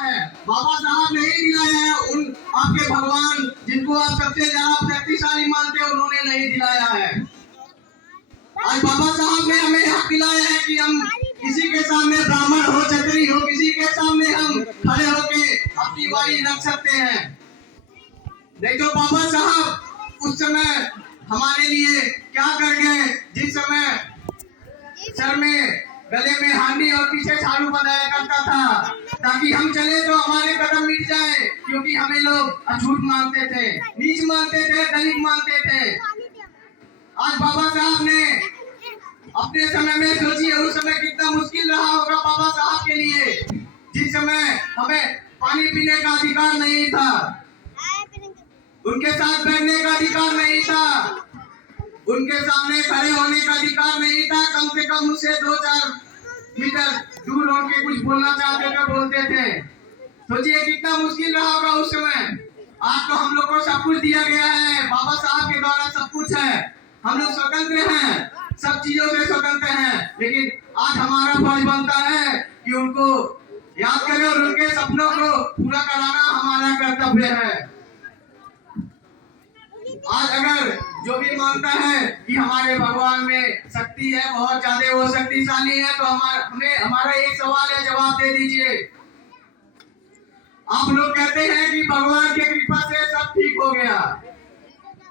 है, बाबा साहब ने ही दिलाया है। उन आपके भगवान जिनको आप सबसे ज्यादा शक्तिशाली मानते हैं, उन्होंने नहीं दिलाया है। आज बाबा साहब ने हमें हक दिलाया है कि हम किसी के सामने ब्राह्मण हो, क्षत्रिय हो, किसी के सामने हम खड़े होके अपनी वाणी रख सकते हैं। नहीं तो बाबा साहब उस समय हमारे लिए क्या कर गए, जिस समय सर में गले में हांडी और पीछे झाड़ू बनाया करता था ताकि हम चले तो हमारे कदम मिट जाए, क्योंकि हमें लोग अछूत मानते थे, नीच मानते थे, दलित मानते थे। आज बाबा साहब ने अपने समय में सोचिए, उस समय कितना मुश्किल रहा होगा बाबा साहब के लिए, जिस समय हमें पानी पीने का अधिकार नहीं था, उनके साथ बैठने का अधिकार नहीं था, उनके सामने खड़े होने का अधिकार नहीं था। कम से कम उससे 2-4 मीटर दूर होकर कुछ बोलना चाहते थे, बोलते थे। सोचिए कितना मुश्किल रहा होगा उस समय। आज तो हम लोग को सब कुछ दिया गया है, बाबा साहब के द्वारा सब कुछ है, हम लोग स्वतंत्र हैं, सब चीजों से स्वतंत्र हैं। लेकिन आज हमारा फर्ज बनता है कि उनको याद करें और उनके सपनों को पूरा कराना हमारा कर्तव्य है। आज अगर जो भी मानता है कि हमारे भगवान में शक्ति है, बहुत ज्यादा वो शक्तिशाली है, तो हमारा एक सवाल है, जवाब दे दीजिए। आप लोग कहते हैं कि भगवान के कृपा से सब ठीक हो गया।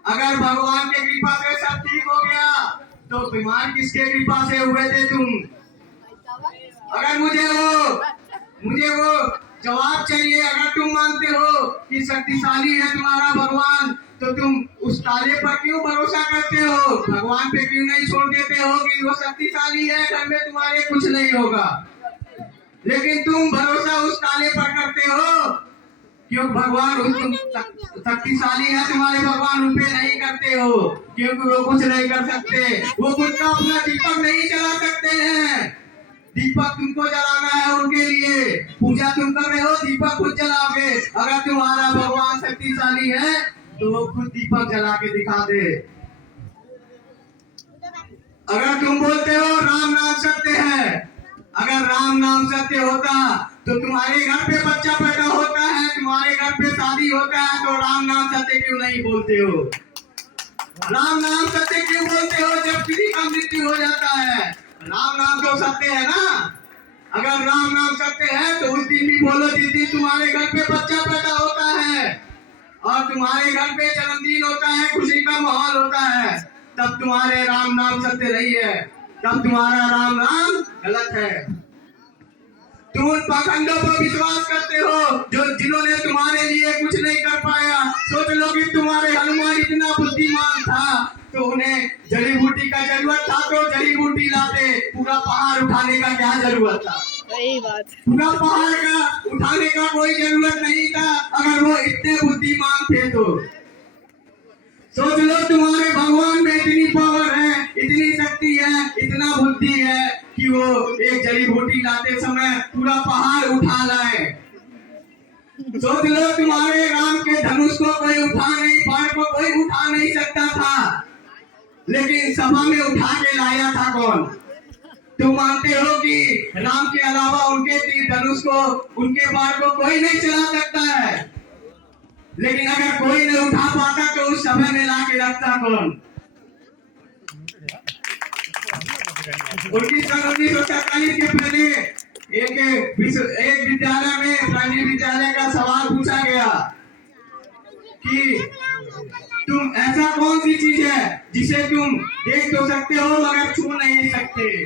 अगर भगवान के कृपा से सब ठीक हो गया तो बीमार किसके कृपा से हुए थे तुम? अगर मुझे वो जवाब चाहिए। अगर तुम मानते हो कि शक्तिशाली है तुम्हारा भगवान, तो तुम उस ताले पर क्यों भरोसा करते हो? भगवान पे क्यों नहीं छोड़ देते हो कि वो शक्तिशाली है, घर में तुम्हारे कुछ नहीं होगा? लेकिन तुम भरोसा उस ताले पर करते हो क्यों? भगवान शक्तिशाली है तुम्हारे भगवान, उन पे नहीं करते हो क्योंकि वो कुछ नहीं कर सकते। वो खुद का अपना दीपक नहीं जला सकते हैं। दीपक तुमको जलाना है उनके लिए। पूजा तुम कर रहे हो, दीपक खुद जलाओगे। अगर तुम्हारा भगवान शक्तिशाली है तो वो खुद दीपक जला के दिखा दे। अगर तुम बोलते हो राम नाम सत्य है, अगर राम नाम सत्य होता तो तुम्हारे घर पे बच्चा पैदा होता है, तुम्हारे घर पे शादी होता है, तो राम नाम सत्य क्यों नहीं बोलते हो? राम नाम सत्य क्यों बोलते हो जब किसी का मृत्यु हो जाता है? राम नाम तो सत्य है ना। अगर राम नाम सत्य है तो उस दिन भी बोलो जिस दिन तुम्हारे घर पे बच्चा पैदा होता है और तुम्हारे घर पे जन्मदिन होता है, खुशी का माहौल होता है, तब तुम्हारे राम नाम सत्य नहीं है, तब तुम्हारा राम नाम गलत है। तुम उन पाखंडों पर विश्वास करते हो जो जिन्होंने तुम्हारे लिए कुछ नहीं कर पाया। सोच लो कि तुम्हारे हनुमान इतना बुद्धिमान था तो उन्हें जड़ी बूटी का जरूरत था तो जड़ी बूटी लाते, पूरा पहाड़ उठाने का क्या जरूरत था? सही बात। पूरा पहाड़ का उठाने का कोई जरूरत नहीं था अगर वो इतने बुद्धिमान थे तो। सोच लो तुम्हारे भगवान में इतनी पावर है, इतनी शक्ति है, इतना बुद्धि है कि वो एक जड़ी बूटी लाते समय पूरा पहाड़ उठा लाए। सोच लो तुम्हारे राम के धनुष को कोई उठा नहीं, बाण को कोई उठा नहीं सकता था, लेकिन सभा में उठा के लाया था कौन? तुम मानते हो कि राम के अलावा उनके तीर धनुष को, उनके बाण को कोई नहीं चला सकता है, लेकिन अगर कोई नहीं उठा पाता तो उस सभा में ला के रखता कौन? उनकी सन 1947 के पहले एक विद्यालय में, प्राइमरी विद्यालय का सवाल पूछा गया कि तुम ऐसा कौन सी चीज है जिसे तुम देख तो सकते हो मगर छू नहीं सकते?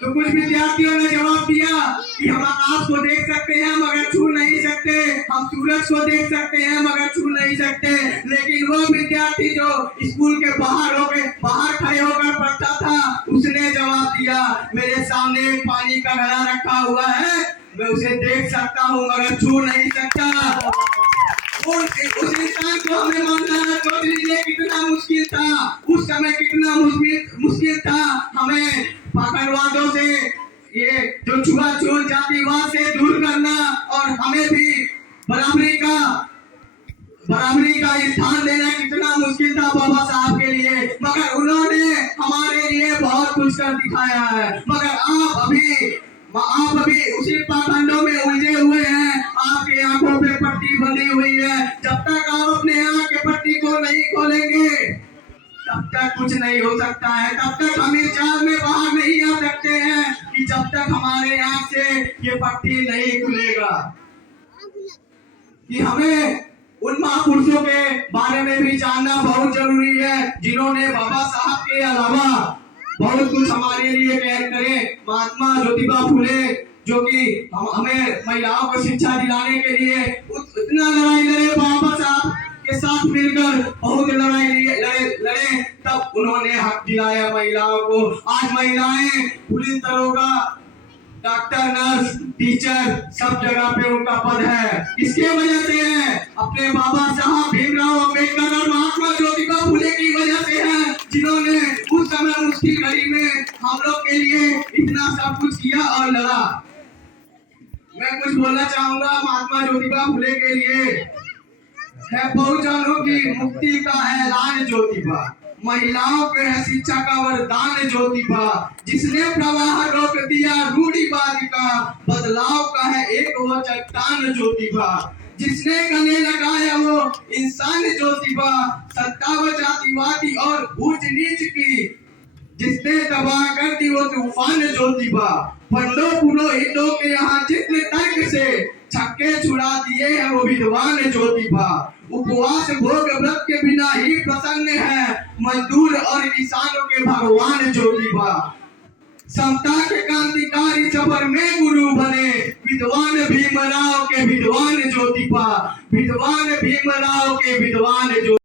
तो कुछ विद्यार्थियों ने जवाब दिया कि हम आकाश को देख सकते हैं मगर छू नहीं सकते, हम सूरज को देख सकते हैं मगर छू नहीं सकते। लेकिन वो विद्यार्थी जो स्कूल के बाहर खड़े होकर पढ़ता था, उसने जवाब दिया मेरे सामने एक पानी का घड़ा रखा हुआ है, मैं उसे देख सकता हूँ मगर छू नहीं सकता। उस इंसान को हमें मानना है। सोच लीजिए कितना मुश्किल था उस समय, कितना मुश्किल था हमें पाखंडवादों से, ये जो छुआछूत जातिवाद से दूर करना और हमें भी बराबरी का स्थान देना कितना मुश्किल था बाबा साहब के लिए, मगर उन्होंने हमारे लिए बहुत कुछ कर दिखाया है। मगर आप अभी उसी पाखंडों में कुछ नहीं हो सकता है। तब तक हम इस जाल में बाहर नहीं आ सकते हैं कि जब तक हमारे आँख से ये पट्टी नहीं खुलेगा। कि हमें उन महापुरुषों के बारे में भी जानना बहुत जरूरी है जिन्होंने बाबा साहब के अलावा बहुत कुछ हमारे लिए करे। महात्मा ज्योतिबा फुले जो कि हमें महिलाओं को शिक्षा दिलाने के लिए इतना लड़ाई लड़े, बाबा साहब के साथ मिलकर बहुत लड़ाई लड़े, तब उन्होंने हक दिलाया महिलाओं को। आज महिलाएं पुलिस, दरोगा, डॉक्टर, नर्स, टीचर सब जगह पे उनका पद है। इसके वजह से है अपने बाबा साहब भीमराव अंबेडकर और महात्मा ज्योतिबा फुले की वजह से है, जिन्होंने उस समय मुश्किल घड़ी में हम लोग के लिए इतना सब कुछ किया और लड़ा। मैं कुछ बोलना चाहूंगा महात्मा ज्योतिबा फुले के लिए। है बहुजनों की मुक्ति का ऐलान ज्योतिबा, महिलाओं के है शिक्षा का वरदान ज्योतिबा, जिसने प्रवाह रोक दिया रूढ़िवाद का, बदलाव का है एक वो चट्टान ज्योतिबा, जिसने गले लगाया वो इंसान ज्योतिबा, सत्ता व जातिवादी और ऊंच नीच की जिसने तबाह कर दी वो तूफान ज्योतिबा, पंडों पुरोहितों के यहाँ जितने तर्क से छक्के छुड़ा दिए हैं वो विद्वान ज्योतिबा, उपवास भोग व्रत के बिना ही प्रसन्न है मजदूर और किसानों के भगवान ज्योतिबा, समता के क्रांतिकारी सफर में गुरु बने विद्वान भीमराव के विद्वान ज्योतिबा, विद्वान भीमराव के विद्वान ज्योतिबा।